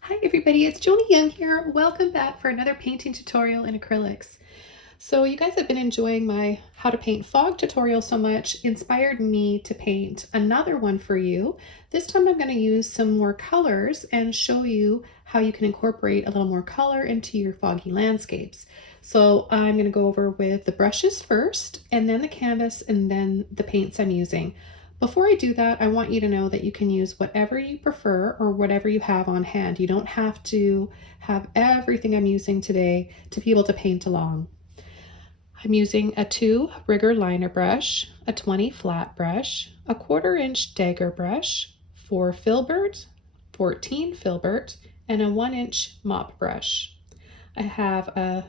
Hi everybody, it's Joni Young here. Welcome back for another painting tutorial in acrylics. So you guys have been enjoying my how to paint fog tutorial so much, inspired me to paint another one for you. This time I'm going to use some more colors and show you how you can incorporate a little more color into your foggy landscapes. So I'm going to go over with the brushes first, and then the canvas, and then the paints I'm using. Before I do that, I want you to know that you can use whatever you prefer or whatever you have on hand. You don't have to have everything I'm using today to be able to paint along. I'm using a 2 rigger liner brush, a 20 flat brush, a 1/4 inch dagger brush, 4 filbert, 14 filbert, and a 1 inch mop brush. I have a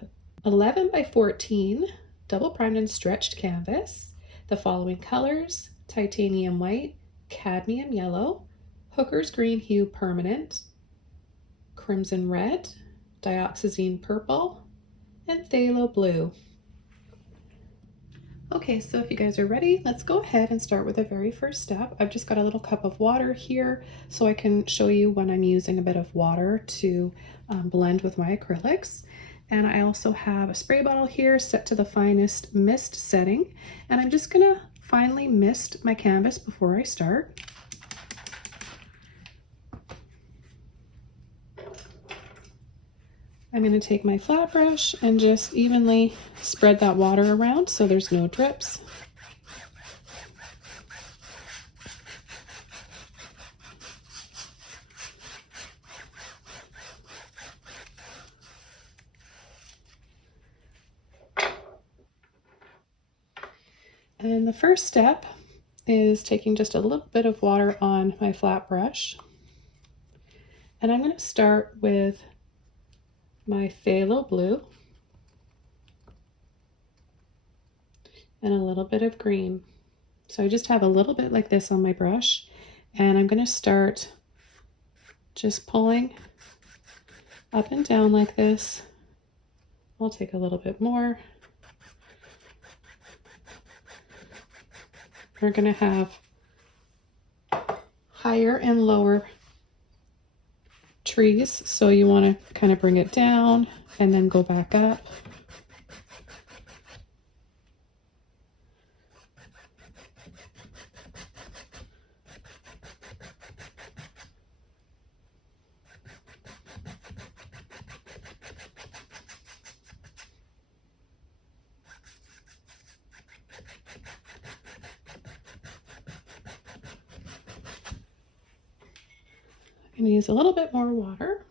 11 by 14 double primed and stretched canvas, the following colors: titanium white, cadmium yellow, hooker's green hue permanent, crimson red, dioxazine purple, and phthalo blue. Okay, so if you guys are ready, let's go ahead and start with the very first step. I've just got a little cup of water here so I can show you when I'm using a bit of water to blend with my acrylics. And I also have a spray bottle here set to the finest mist setting. And I'm just gonna finely mist my canvas before I start. I'm going to take my flat brush and just evenly spread that water around so there's no drips. And the first step is taking just a little bit of water on my flat brush. And I'm going to start with my phthalo blue and a little bit of green. So I just have a little bit like this on my brush, and I'm going to start just pulling up and down like this. I'll take a little bit more. We're going to have higher and lower trees, so you want to kind of bring it down and then go back up. I'm going to use a little bit more water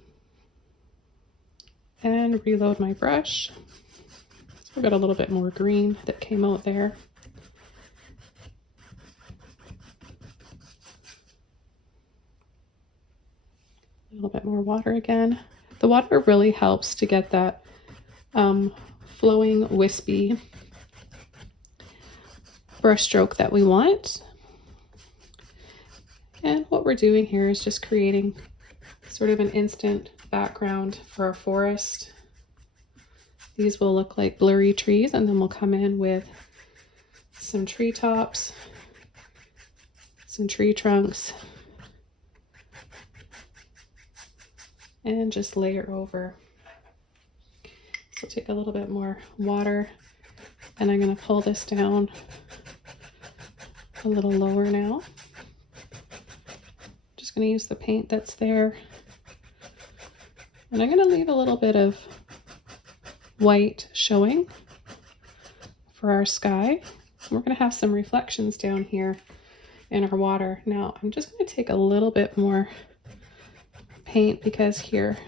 and reload my brush. So I've got a little bit more green that came out there. A little bit more water again. The water really helps to get that flowing, wispy brush stroke that we want. And what we're doing here is just creating sort of an instant background for our forest. These will look like blurry trees, and then we'll come in with some treetops, some tree trunks, and just layer over. So take a little bit more water, and I'm going to pull this down a little lower now. Just going to use the paint that's there, and I'm going to leave a little bit of white showing for our sky. We're going to have some reflections down here in our water. Now I'm just going to take a little bit more paint because here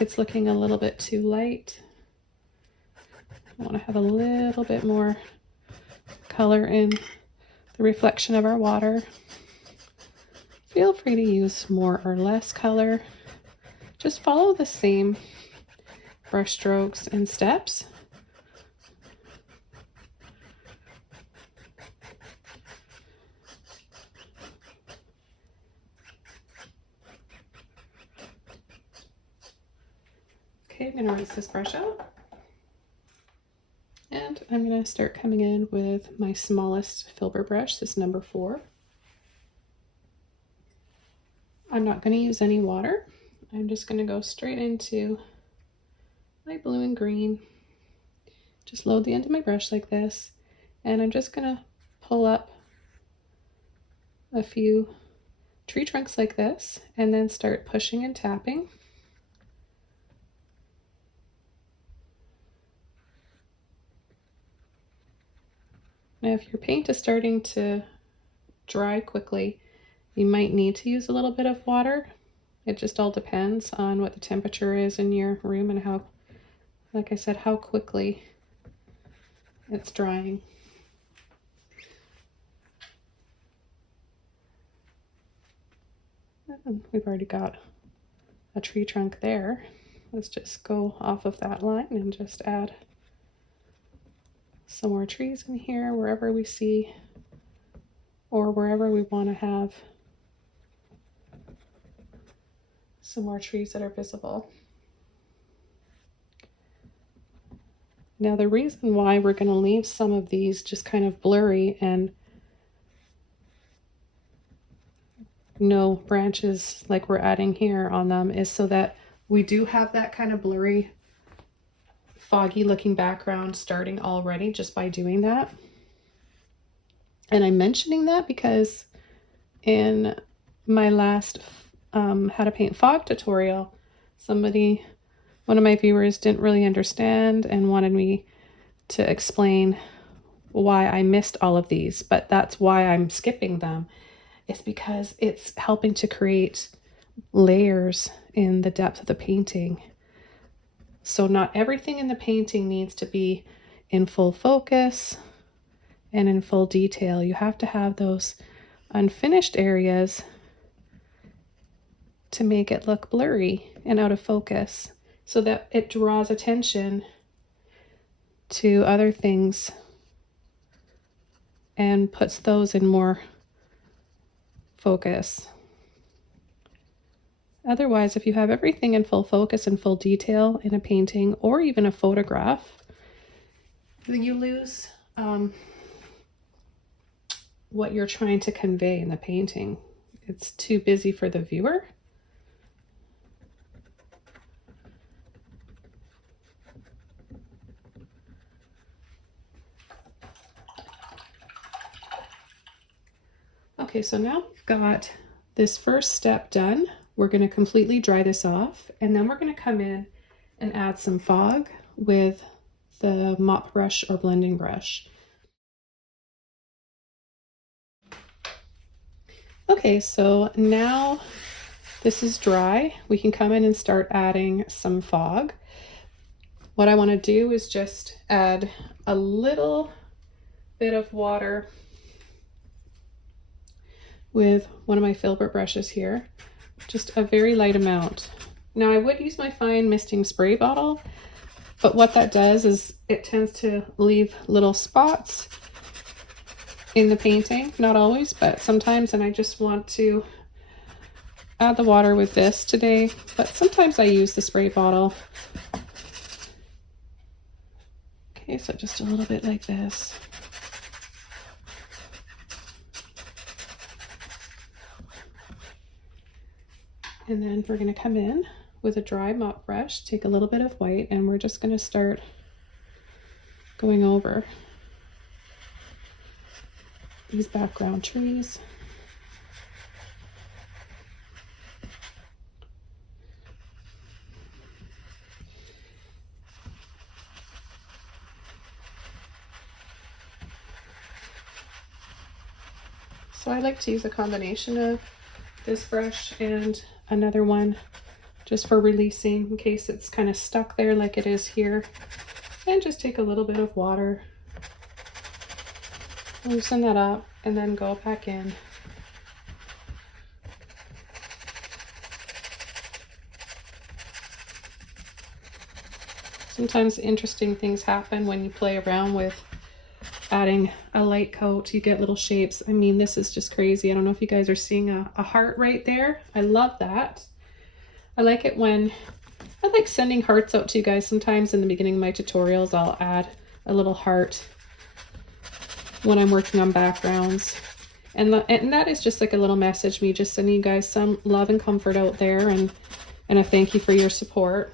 it's looking a little bit too light. I want to have a little bit more color in the reflection of our water. Feel free to use more or less color. Just follow the same brush strokes and steps. Okay, I'm going to rinse this brush out. And I'm going to start coming in with my smallest filbert brush, this number 4. I'm not going to use any water. I'm just going to go straight into light blue and green. Just load the end of my brush like this, and I'm just going to pull up a few tree trunks like this and then start pushing and tapping. Now if your paint is starting to dry quickly, you might need to use a little bit of water. It just all depends on what the temperature is in your room and how, like I said, how quickly it's drying. And we've already got a tree trunk there. Let's just go off of that line and just add some more trees in here wherever we see, or wherever we want to have some more trees that are visible. Now the reason why we're going to leave some of these just kind of blurry and no branches like we're adding here on them is so that we do have that kind of blurry, foggy looking background starting already just by doing that. And I'm mentioning that because in my last how to paint fog tutorial, one of my viewers didn't really understand and wanted me to explain why I missed all of these, but that's why I'm skipping them. It's because it's helping to create layers in the depth of the painting. So not everything in the painting needs to be in full focus and in full detail. You have to have those unfinished areas to make it look blurry and out of focus so that it draws attention to other things and puts those in more focus. Otherwise, if you have everything in full focus and full detail in a painting or even a photograph, then you lose what you're trying to convey in the painting. It's too busy for the viewer. Okay, so now we've got this first step done. We're going to completely dry this off, and then we're going to come in and add some fog with the mop brush or blending brush. Okay, so now this is dry. We can come in and start adding some fog. What I want to do is just add a little bit of water with one of my filbert brushes here, just a very light amount. Now I would use my fine misting spray bottle, but what that does is it tends to leave little spots in the painting, not always, but sometimes, and I just want to add the water with this today, but sometimes I use the spray bottle. Okay, so just a little bit like this. And then we're going to come in with a dry mop brush, take a little bit of white, and we're just going to start going over these background trees. So I like to use a combination of this brush and another one just for releasing in case it's kind of stuck there like it is here. And just take a little bit of water, loosen that up, and then go back in. Sometimes interesting things happen when you play around with adding a light coat. You get little shapes. I mean, this is just crazy. I don't know if you guys are seeing a heart right there. I love that. I like it when I like sending hearts out to you guys. Sometimes in the beginning of my tutorials, I'll add a little heart when I'm working on backgrounds. And that is just like a little message, me just sending you guys some love and comfort out there. And and a thank you for your support.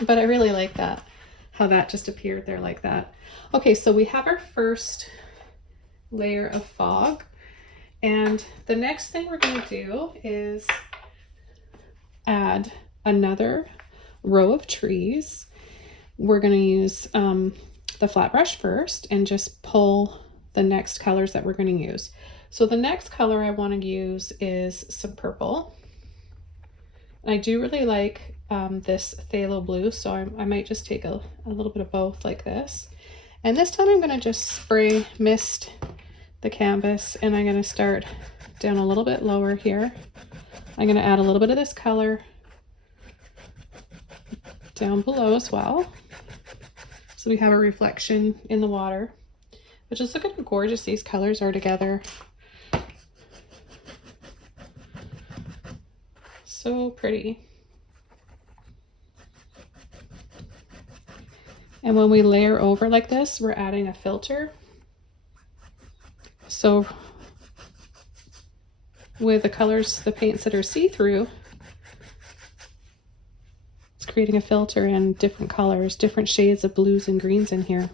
But I really like that, how that just appeared there like that. Okay, so we have our first layer of fog, and the next thing we're going to do is add another row of trees. We're going to use the flat brush first and just pull the next colors that we're going to use. So the next color I want to use is some purple. I do really like this phthalo blue, so I might just take a little bit of both like this. And this time I'm going to just spray mist the canvas, and I'm going to start down a little bit lower here. I'm going to add a little bit of this color down below as well, so we have a reflection in the water. But just look at how gorgeous these colors are together. So pretty. And when we layer over like this, we're adding a filter. So with the colors, the paints that are see-through, it's creating a filter in different colors, different shades of blues and greens in here.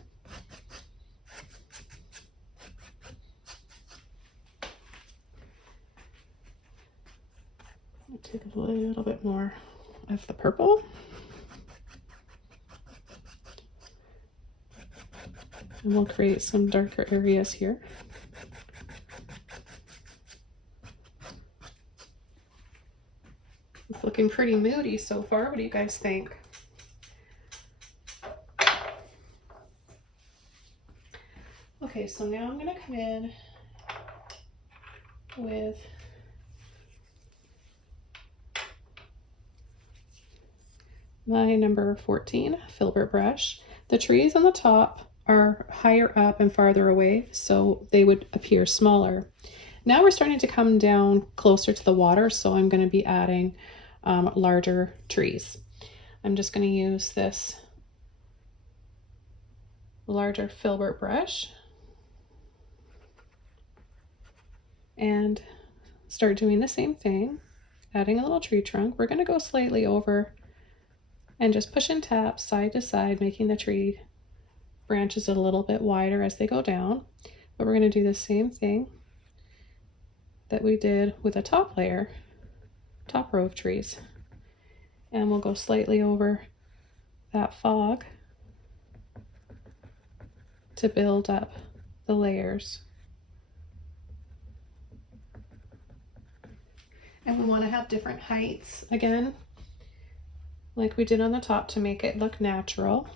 I'll take a little bit more of the purple. And we'll create some darker areas here. It's looking pretty moody so far. What do you guys think? Okay, so now I'm going to come in with my number 14 filbert brush. The trees on the top are higher up and farther away, so they would appear smaller. Now we're starting to come down closer to the water, so I'm going to be adding larger trees. I'm just going to use this larger filbert brush and start doing the same thing, adding a little tree trunk. We're going to go slightly over and just push and tap side to side, making the tree branches a little bit wider as they go down. But we're going to do the same thing that we did with the top layer, top row of trees. And we'll go slightly over that fog to build up the layers. And we want to have different heights again, like we did on the top, to make it look natural.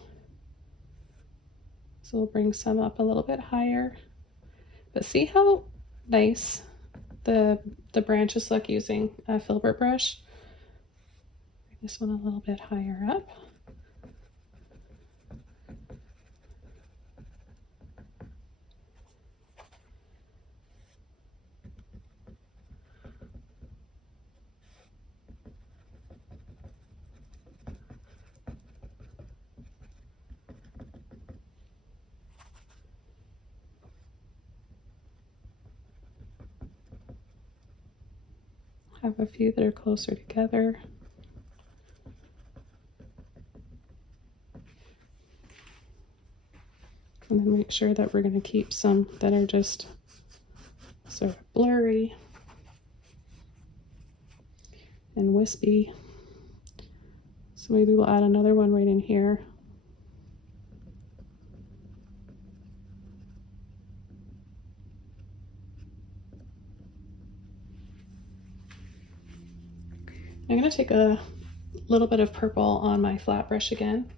So we'll bring some up a little bit higher. But see how nice the branches look using a filbert brush? Bring this one a little bit higher up. Have a few that are closer together. And then make sure that we're going to keep some that are just sort of blurry and wispy. So maybe we'll add another one right in here. I'm going to take a little bit of purple on my flat brush again,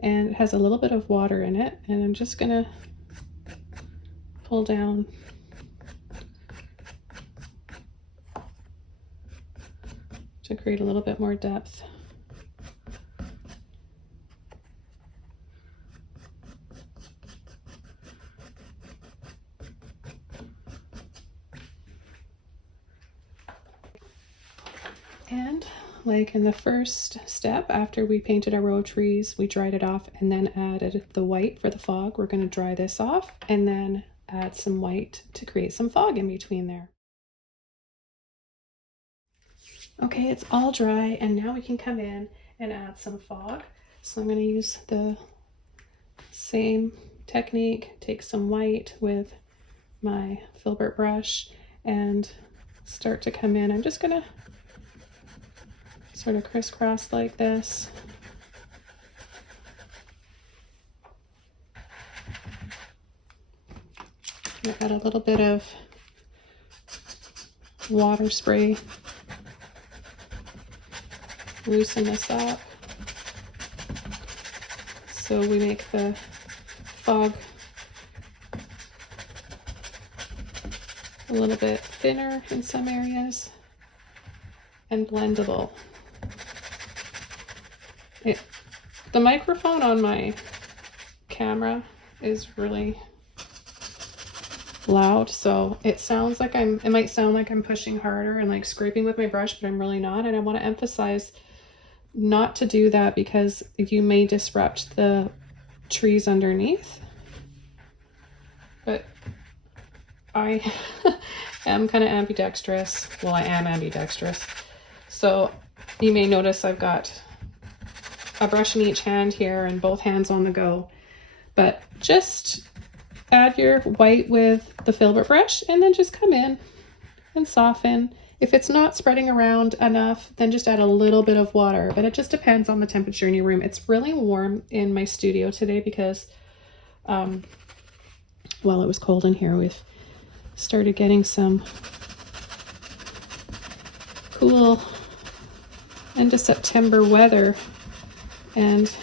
and it has a little bit of water in it, and I'm just going to pull down to create a little bit more depth. And like in the first step, after we painted our row of trees, we dried it off and then added the white for the fog. We're going to dry this off and then add some white to create some fog in between there. Okay, it's all dry, and now we can come in and add some fog. So I'm going to use the same technique, take some white with my filbert brush and start to come in. I'm just going to sort of crisscross like this. I'm going to add a little bit of water spray, loosen this up so we make the fog a little bit thinner in some areas and blendable. The microphone on my camera is really loud, so it sounds like it might sound like I'm pushing harder and like scraping with my brush, but I'm really not. And I want to emphasize not to do that because you may disrupt the trees underneath. But I am kind of ambidextrous. Well, I am ambidextrous. So you may notice I've got a brush in each hand here and both hands on the go. But just add your white with the filbert brush and then just come in and soften. If it's not spreading around enough, then just add a little bit of water, but it just depends on the temperature in your room. It's really warm in my studio today because, well, it was cold in here. We've started getting some cool end of September weather, and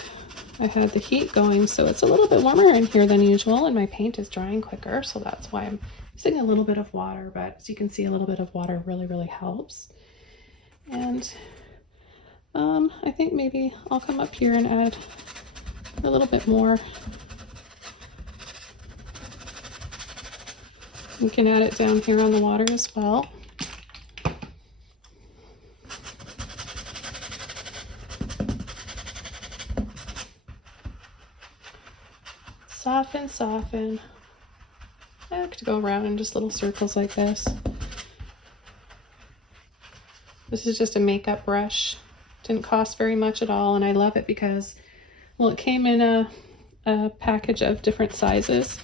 I had the heat going, so it's a little bit warmer in here than usual, and my paint is drying quicker, so that's why I'm using a little bit of water. But as you can see, a little bit of water really helps. And I think maybe I'll come up here and add a little bit more. You can add it down here on the water as well. Soften, soften. I like to go around in just little circles like this. This is just a makeup brush. Didn't cost very much at all, and I love it because, well, it came in a package of different sizes,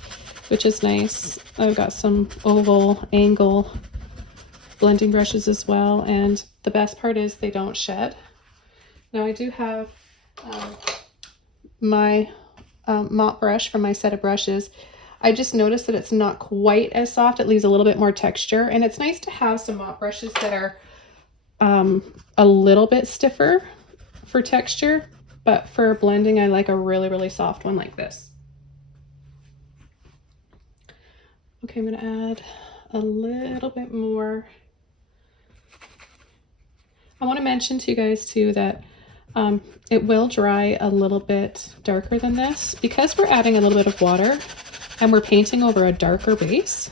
which is nice. I've got some oval, angle blending brushes as well, and the best part is they don't shed. Now I do have my mop brush from my set of brushes. I just noticed that it's not quite as soft. It leaves a little bit more texture, and it's nice to have some mop brushes that are a little bit stiffer for texture, but for blending I like a really soft one like this. Okay, I'm gonna add a little bit more. I want to mention to you guys too that it will dry a little bit darker than this because we're adding a little bit of water and we're painting over a darker base.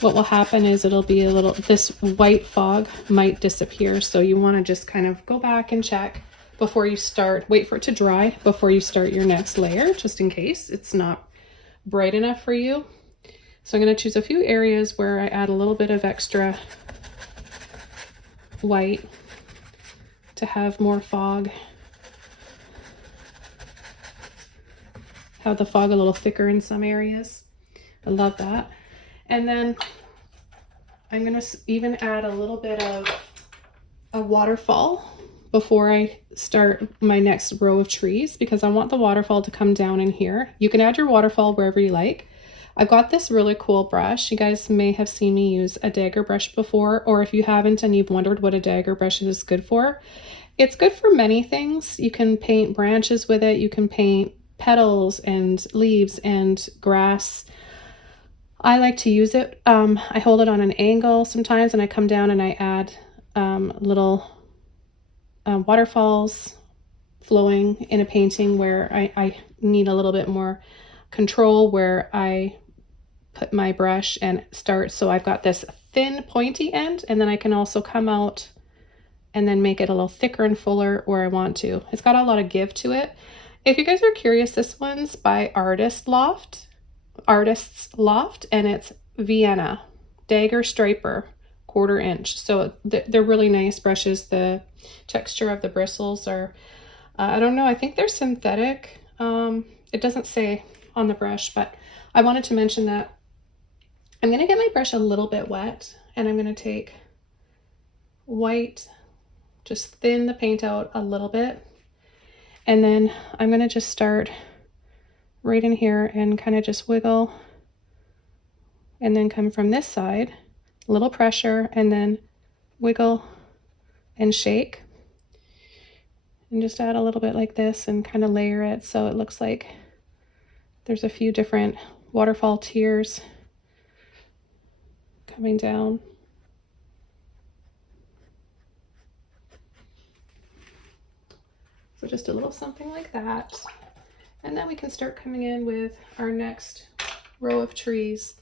What will happen is it'll be a little, this white fog might disappear. So you want to just kind of go back and check before you start, wait for it to dry before you start your next layer, just in case it's not bright enough for you. So I'm going to choose a few areas where I add a little bit of extra white to have more fog. Have the fog a little thicker in some areas. I love that. And then I'm going to even add a little bit of a waterfall before I start my next row of trees because I want the waterfall to come down in here. You can add your waterfall wherever you like. I've got this really cool brush. You guys may have seen me use a dagger brush before, or if you haven't and you've wondered what a dagger brush is good for, it's good for many things. You can paint branches with it. You can paint petals and leaves and grass. I like to use it. I hold it on an angle sometimes and I come down and I add little waterfalls flowing in a painting where I need a little bit more control where I put my brush and start. So I've got this thin pointy end, and then I can also come out and then make it a little thicker and fuller where I want to. It's got a lot of give to it. If you guys are curious, this one's by Artist's Loft, and it's Vienna Dagger Striper 1/4 inch. So they're really nice brushes. The texture of the bristles are, I don't know, I think they're synthetic. It doesn't say on the brush, but I wanted to mention that. I'm gonna get my brush a little bit wet, and I'm gonna take white, just thin the paint out a little bit, and then I'm gonna just start right in here and kind of just wiggle, and then come from this side, a little pressure, and then wiggle and shake, and just add a little bit like this and kind of layer it so it looks like there's a few different waterfall tears coming down. So just a little something like that. And then we can start coming in with our next row of trees.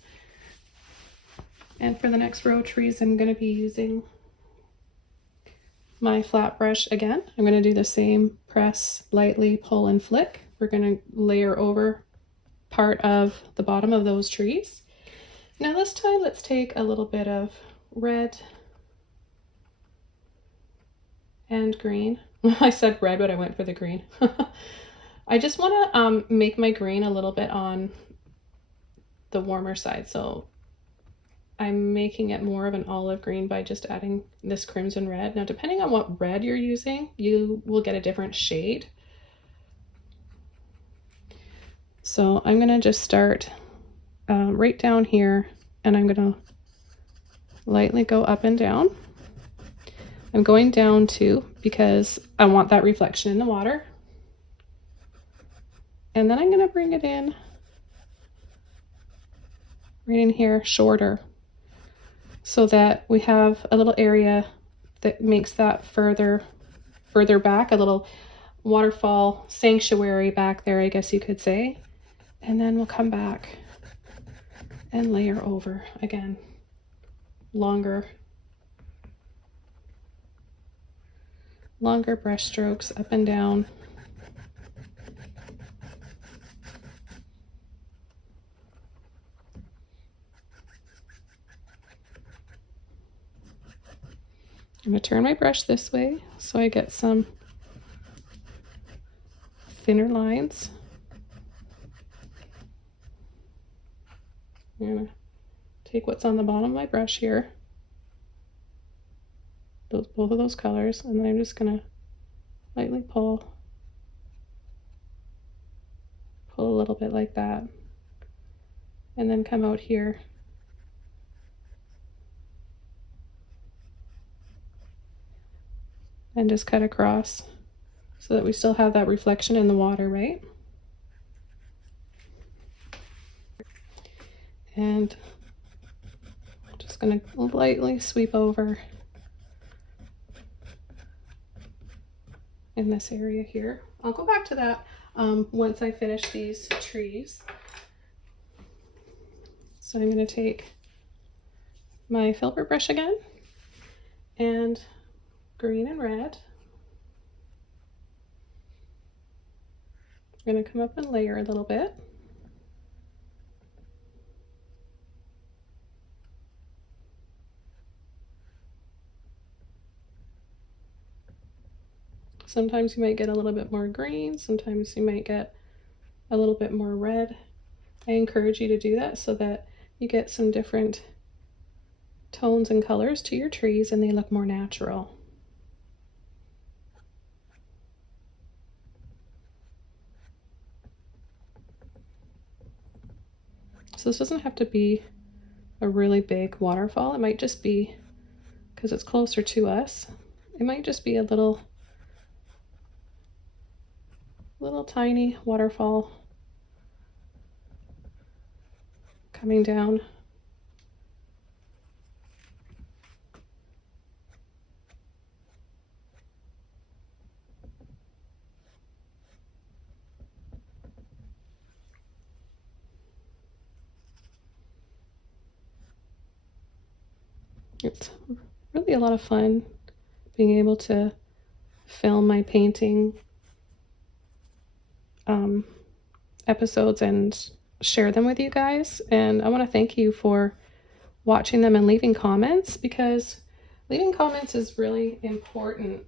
And for the next row of trees, I'm going to be using my flat brush again. I'm going to do the same press, lightly pull and flick. We're going to layer over part of the bottom of those trees. Now this time, let's take a little bit of red and green. I said red, but I went for the green. I just want to make my green a little bit on the warmer side. So I'm making it more of an olive green by just adding this crimson red. Now, depending on what red you're using, you will get a different shade. So I'm going to just start right down here, and I'm going to lightly go up and down. I'm going down too because I want that reflection in the water. And then I'm going to bring it in right in here shorter, so that we have a little area that makes that further back, a little waterfall sanctuary back there, I guess you could say. And then we'll come back and layer over again, longer brush strokes up and down. I'm going to turn my brush this way so I get some thinner lines. I'm going to take what's on the bottom of my brush here, both of those colors, and then I'm just going to lightly pull a little bit like that, and then come out here and just cut across so that we still have that reflection in the water, right? And I'm just going to lightly sweep over in this area here. I'll go back to that once I finish these trees. So I'm going to take my filbert brush again, and green and red. I'm going to come up and layer a little bit. Sometimes you might get a little bit more green, sometimes you might get a little bit more red. I encourage you to do that so that you get some different tones and colors to your trees and they look more natural. So this doesn't have to be a really big waterfall. It might just be, because it's closer to us, it might just be a little tiny waterfall coming down. It's really a lot of fun being able to film my painting episodes and share them with you guys. And I want to thank you for watching them and leaving comments, because leaving comments is really important.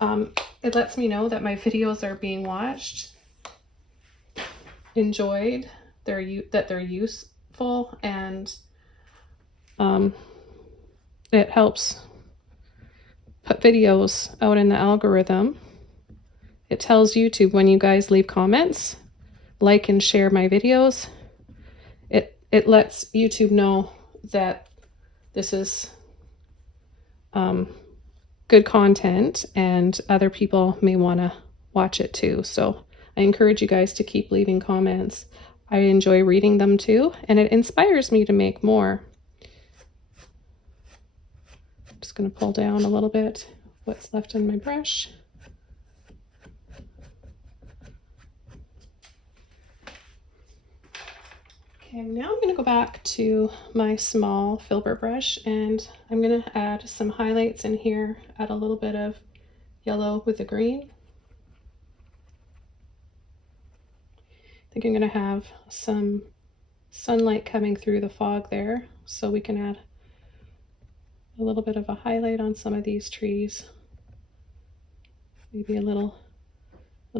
It lets me know that my videos are being watched, enjoyed, that they're useful, and it helps put videos out in the algorithm. It tells YouTube when you guys leave comments, like and share my videos. It lets YouTube know that this is good content and other people may want to watch it too. So I encourage you guys to keep leaving comments. I enjoy reading them too, and it inspires me to make more. I'm just going to pull down a little bit what's left in my brush. Okay, now I'm going to go back to my small filbert brush, and I'm going to add some highlights in here, add a little bit of yellow with the green. I think I'm going to have some sunlight coming through the fog there, so we can add a little bit of a highlight on some of these trees. Maybe a little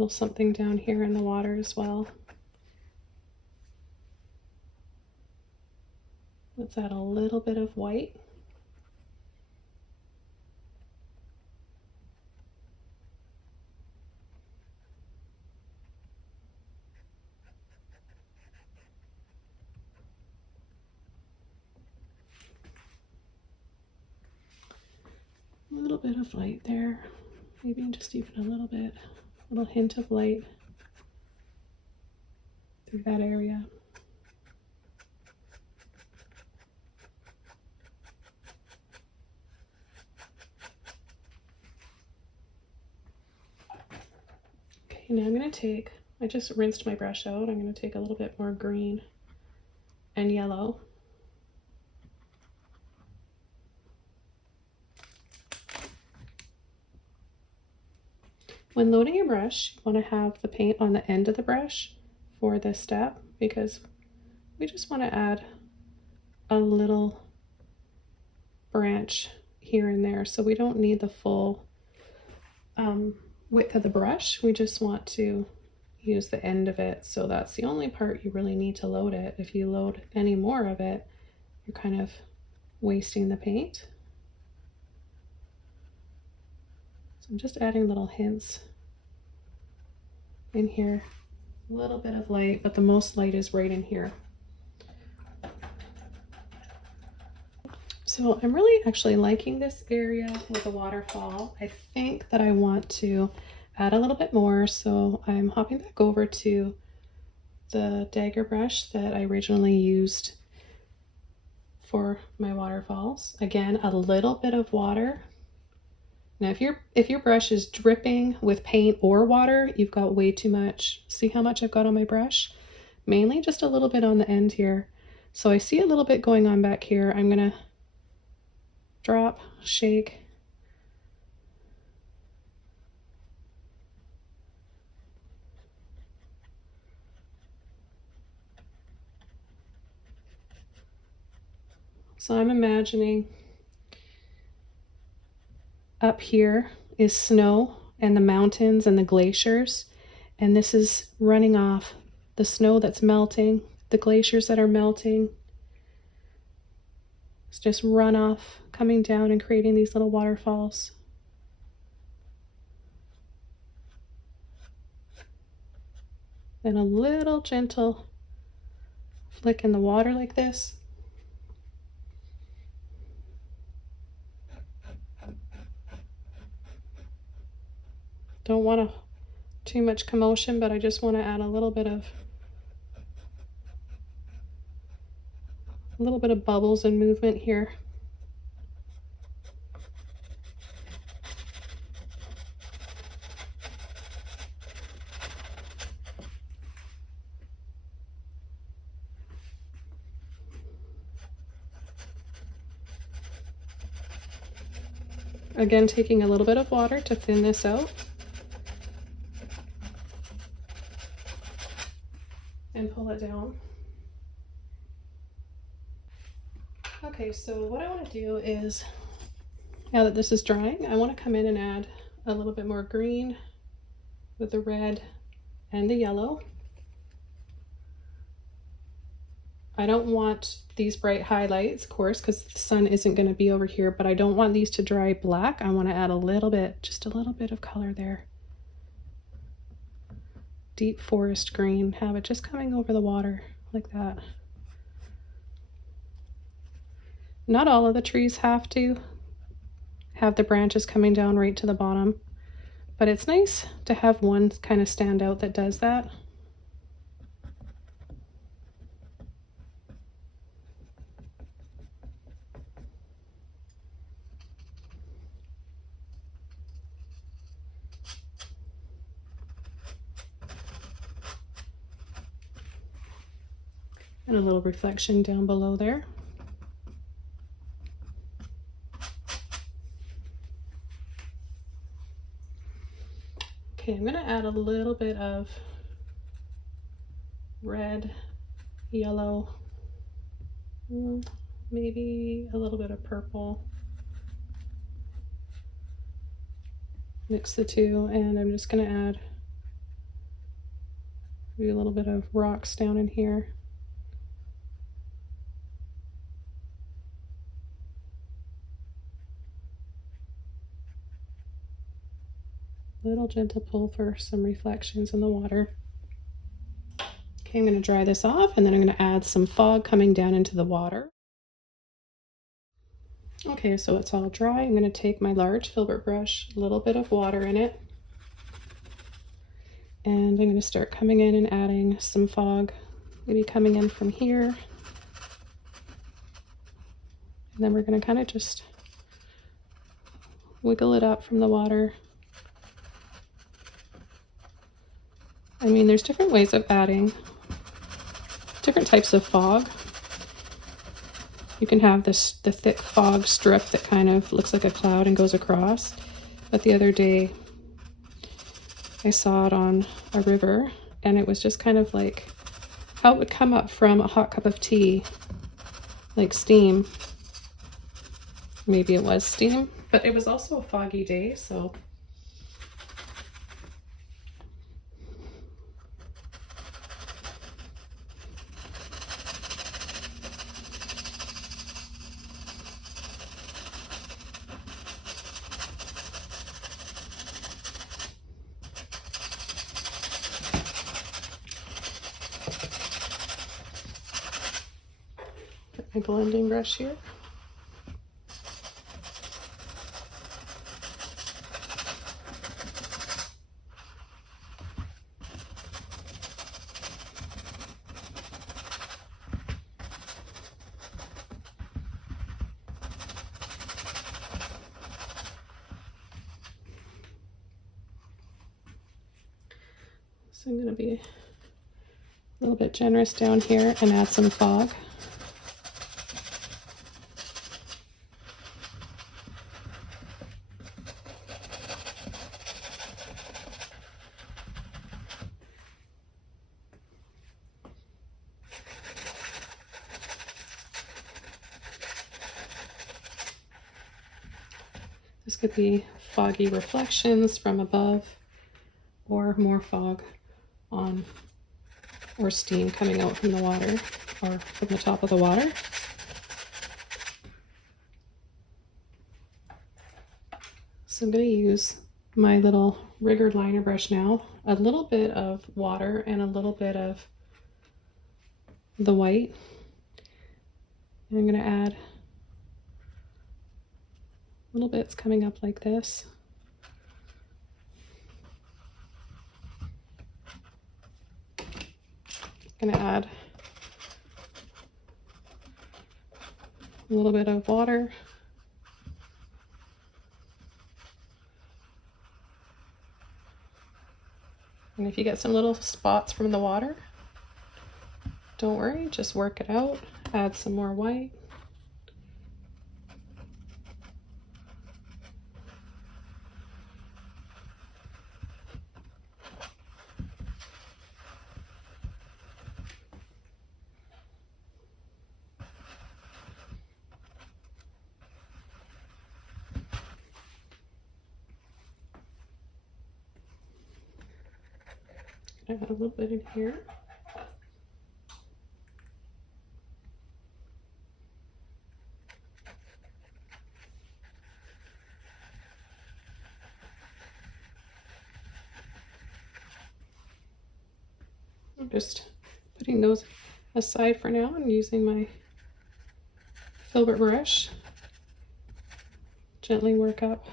something down here in the water as well. Let's add a little bit of white. A little bit of light there. Maybe just even a little hint of light through that area. Okay, now I'm going to take, I just rinsed my brush out. I'm going to take a little bit more green and yellow. When loading your brush, you want to have the paint on the end of the brush for this step, because we just want to add a little branch here and there. So we don't need the full width of the brush. We just want to use the end of it. So that's the only part you really need to load it. If you load any more of it, you're kind of wasting the paint. So I'm just adding little hints in here. A little bit of light, but the most light is right in here. So I'm really actually liking this area with the waterfall. I think that I want to add a little bit more, so I'm hopping back over to the dagger brush that I originally used for my waterfalls. Again, a little bit of water. Now if your brush is dripping with paint or water, you've got way too much. See how much I've got on my brush? Mainly just a little bit on the end here. So I see a little bit going on back here. I'm gonna drop, shake. So I'm imagining up here is snow and the mountains and the glaciers, and this is running off the snow that's melting, the glaciers that are melting. It's just runoff coming down and creating these little waterfalls. And a little gentle flick in the water like this. Don't want too much commotion, but I just want to add a little bit of bubbles and movement here. Again, taking a little bit of water to thin this out. And pull it down. Okay, so what I want to do is, now that this is drying, I want to come in and add a little bit more green with the red and the yellow. I don't want these bright highlights, of course, because the sun isn't going to be over here, but I don't want these to dry black. I want to add a little bit, just a little bit of color there. Deep forest green, have it just coming over the water like that. Not all of the trees have to have the branches coming down right to the bottom, but it's nice to have one kind of stand out that does that. And a little reflection down below there. Okay, I'm going to add a little bit of red, yellow, maybe a little bit of purple. Mix the two, and I'm just going to add maybe a little bit of rocks down in here. Little gentle pull for some reflections in the water. Okay, I'm going to dry this off, and then I'm going to add some fog coming down into the water. Okay, so it's all dry. I'm going to take my large filbert brush, a little bit of water in it, and I'm going to start coming in and adding some fog, maybe coming in from here. And then we're going to kind of just wiggle it up from the water. I mean, there's different ways of adding different types of fog. You can have the thick fog strip that kind of looks like a cloud and goes across. But the other day, I saw it on a river, and it was just kind of like how it would come up from a hot cup of tea, like steam. Maybe it was steam, but it was also a foggy day, so. My blending brush here. So I'm going to be a little bit generous down here and add some fog. This could be foggy reflections from above, or more fog on, or steam coming out from the water, or from the top of the water. So I'm going to use my little rigger liner brush now, a little bit of water and a little bit of the white. And I'm going to add little bits coming up like this. I'm going to add a little bit of water. And if you get some little spots from the water, don't worry, just work it out. Add some more white. Add a little bit in here. I'm just putting those aside for now and using my filbert brush. Gently work up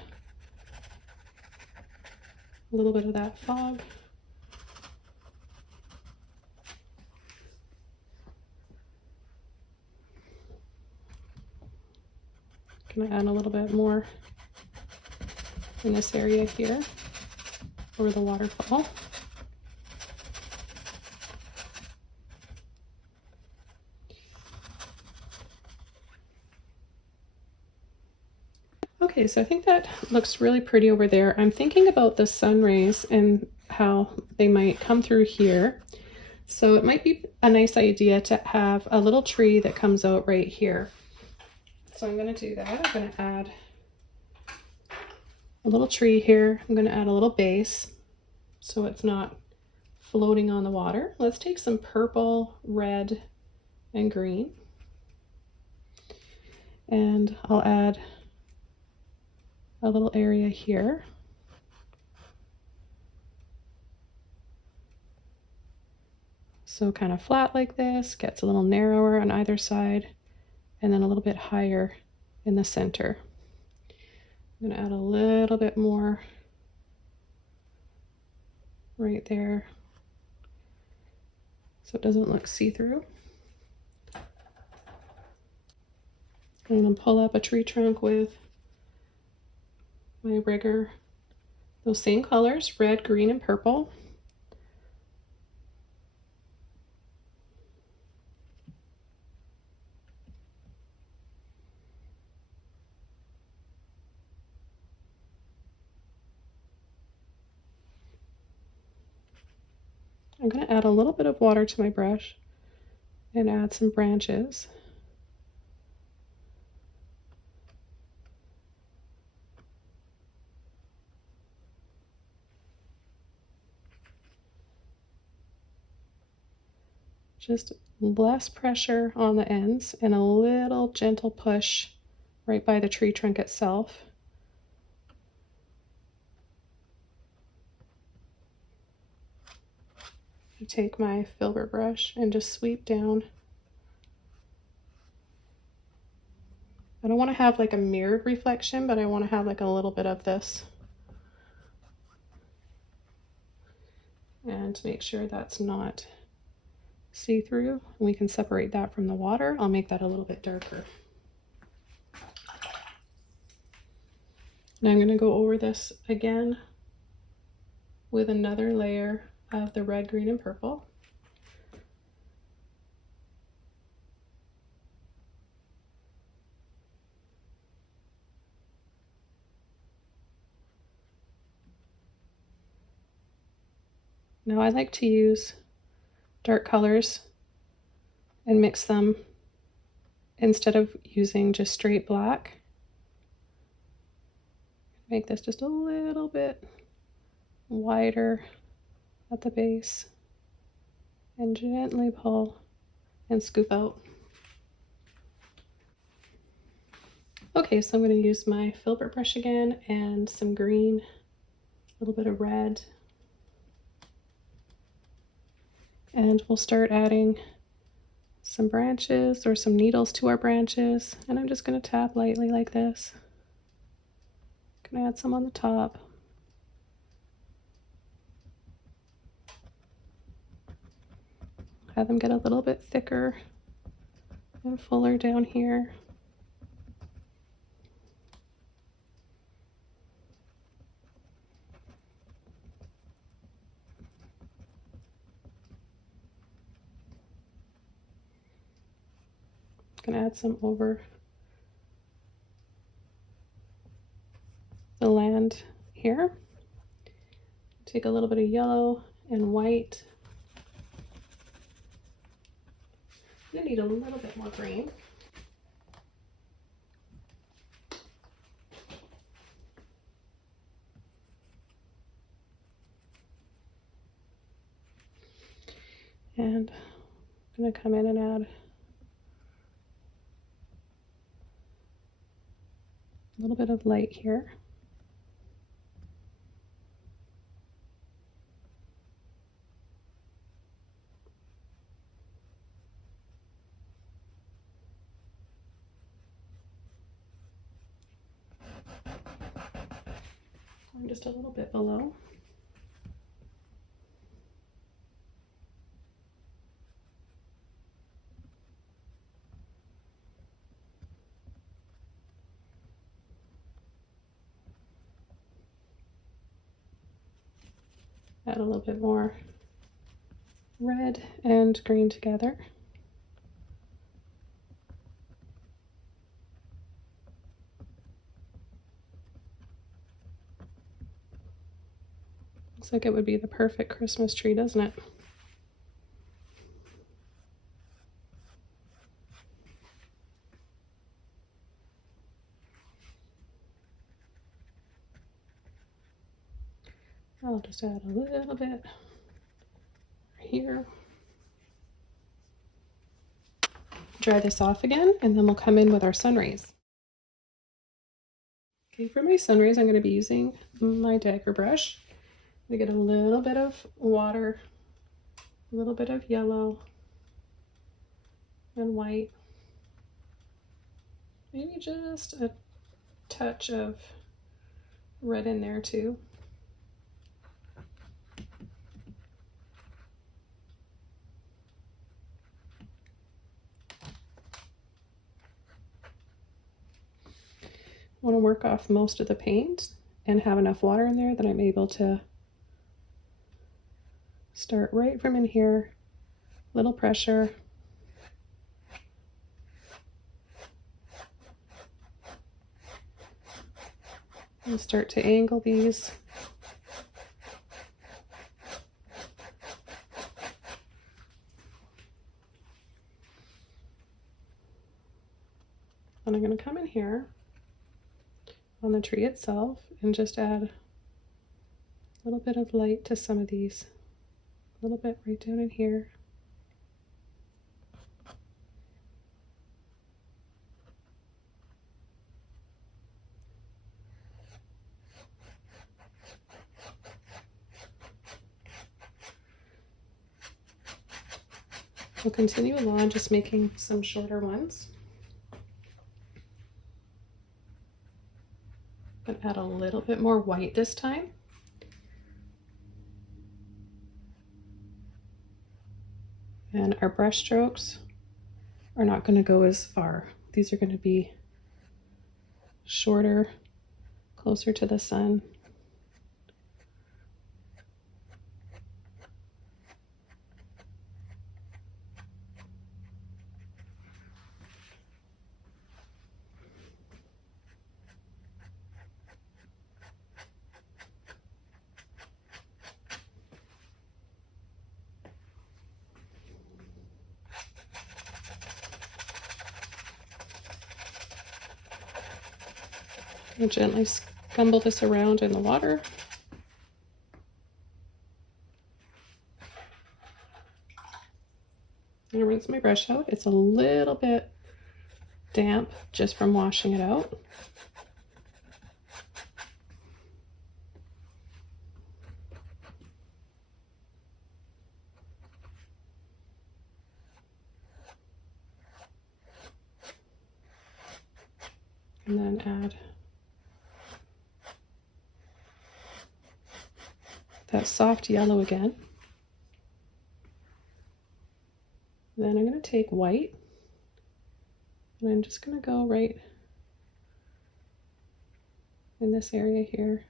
a little bit of that fog. Gonna add a little bit more in this area here over the waterfall. Okay, so I think that looks really pretty over there. I'm thinking about the sun rays and how they might come through here. So it might be a nice idea to have a little tree that comes out right here. So I'm going to do that. I'm going to add a little tree here. I'm going to add a little base so it's not floating on the water. Let's take some purple, red, and green. And I'll add a little area here. So kind of flat like this, gets a little narrower on either side, and then a little bit higher in the center. I'm going to add a little bit more right there so it doesn't look see-through. I'm going to pull up a tree trunk with my rigger, those same colors, red, green, and purple. I'm going to add a little bit of water to my brush and add some branches. Just less pressure on the ends and a little gentle push right by the tree trunk itself. I take my filbert brush and just sweep down. I don't want to have like a mirrored reflection, but I want to have like a little bit of this. And to make sure that's not see-through, we can separate that from the water. I'll make that a little bit darker. Now I'm going to go over this again with another layer of the red, green, and purple. Now I like to use dark colors and mix them instead of using just straight black. Make this just a little bit wider at the base and gently pull and scoop out. Okay, so I'm going to use my filbert brush again and some green, a little bit of red, and we'll start adding some branches or some needles to our branches, and I'm just going to tap lightly like this. Going to add some on the top. Have them get a little bit thicker and fuller down here. Gonna add some over the land here. Take a little bit of yellow and white. I need a little bit more green. And I'm going to come in and add a little bit of light here. I'm just a little bit below. Add a little bit more red and green together. Looks like it would be the perfect Christmas tree, doesn't it? I'll just add a little bit here. Dry this off again, and then we'll come in with our sun rays. Okay, for my sun rays, I'm going to be using my dagger brush. I'm going to get a little bit of water, a little bit of yellow and white, maybe just a touch of red in there too. I want to work off most of the paint and have enough water in there that I'm able to start right from in here, little pressure. And start to angle these. And I'm going to come in here on the tree itself and just add a little bit of light to some of these. A little bit right down in here. We'll continue along, just making some shorter ones. But add a little bit more white this time. And our brush strokes are not going to go as far. These are going to be shorter, closer to the sun. And gently scumble this around in the water. I'm gonna rinse my brush out. It's a little bit damp just from washing it out. And then add that soft yellow again. Then I'm going to take white and I'm just going to go right in this area here.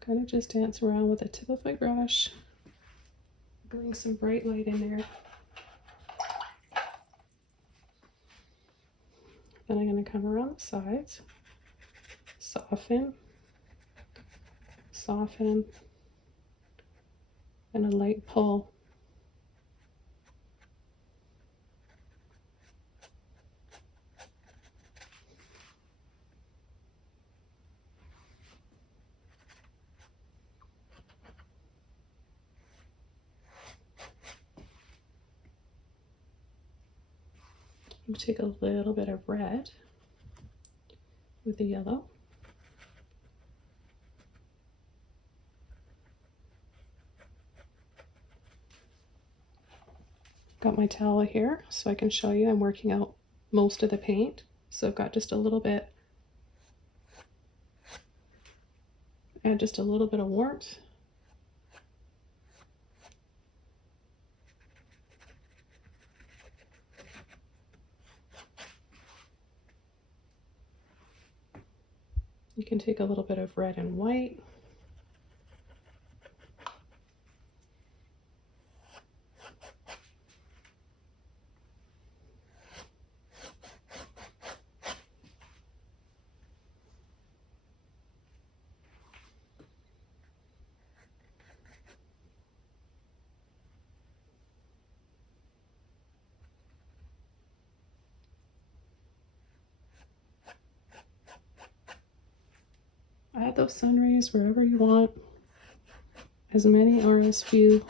Kind of just dance around with the tip of my brush, bring some bright light in there. Then I'm going to come around the sides, soften, soften, and a light pull. You take a little bit of red with the yellow. Got my towel here so I can show you I'm working out most of the paint. So I've got just a little bit, add just a little bit of warmth. You can take a little bit of red and white. Add those sun rays wherever you want, as many or as few.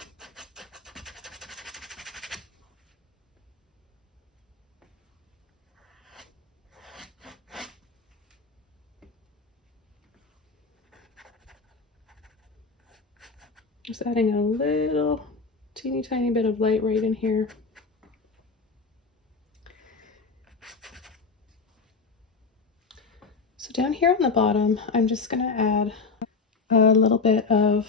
Just adding a little teeny tiny bit of light right in here. So down here on the bottom, I'm just going to add a little bit of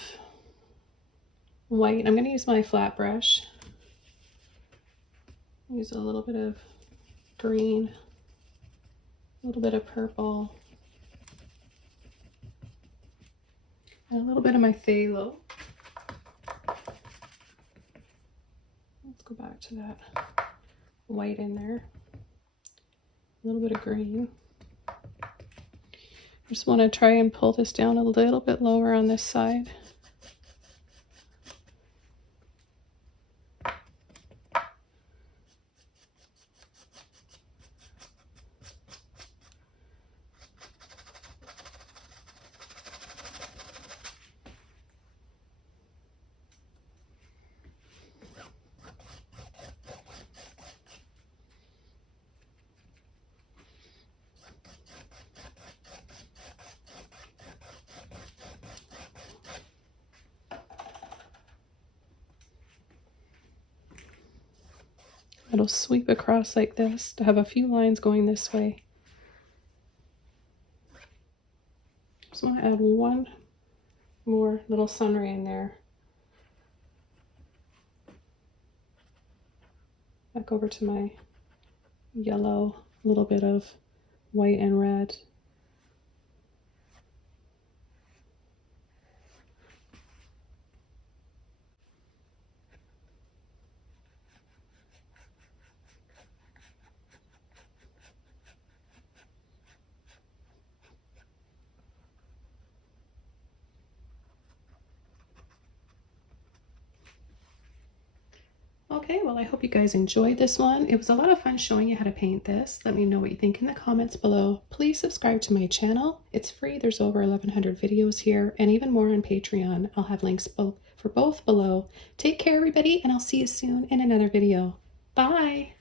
white. I'm going to use my flat brush. Use a little bit of green, a little bit of purple, and a little bit of my phthalo. Let's go back to that white in there. A little bit of green. I just want to try and pull this down a little bit lower on this side. It'll sweep across like this to have a few lines going this way. Just want to add one more little sun ray in there. Back over to my yellow, a little bit of white and red. Okay, well, I hope you guys enjoyed this one. It was a lot of fun showing you how to paint this. Let me know what you think in the comments below. Please subscribe to my channel. It's free. There's over 1,100 videos here and even more on Patreon. I'll have links for both below. Take care, everybody, and I'll see you soon in another video. Bye!